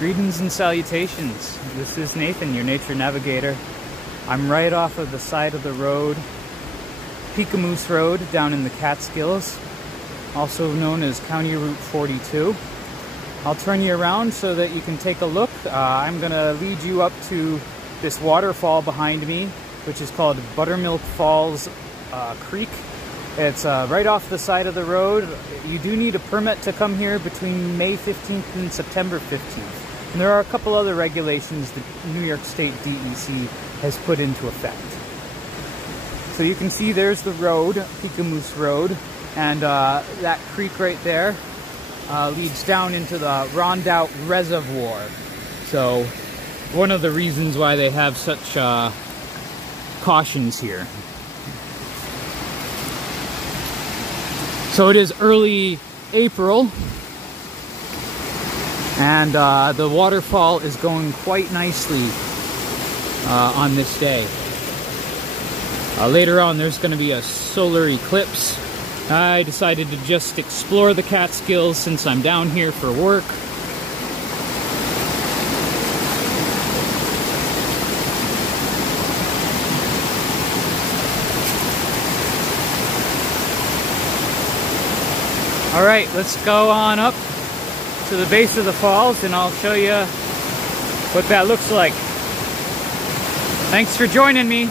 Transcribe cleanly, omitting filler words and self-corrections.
Greetings and salutations. This is Nathan, your nature navigator. I'm right off of the side of the road, Peekamoose Road, down in the Catskills, also known as County Route 42. I'll turn you around so that you can take a look. I'm going to lead you up to this waterfall behind me, which is called Buttermilk Falls Creek. It's right off the side of the road. You do need a permit to come here between May 15th and September 15th. And there are a couple other regulations the New York State DEC has put into effect. So you can see there's the road, Peekamoose Road, and that creek right there leads down into the Rondout Reservoir. So one of the reasons why they have such cautions here. So it is early April, and the waterfall is going quite nicely on this day. Later on there's going to be a solar eclipse. I decided to just explore the Catskills since I'm down here for work. Alright, let's go on up to the base of the falls and I'll show you what that looks like. Thanks for joining me.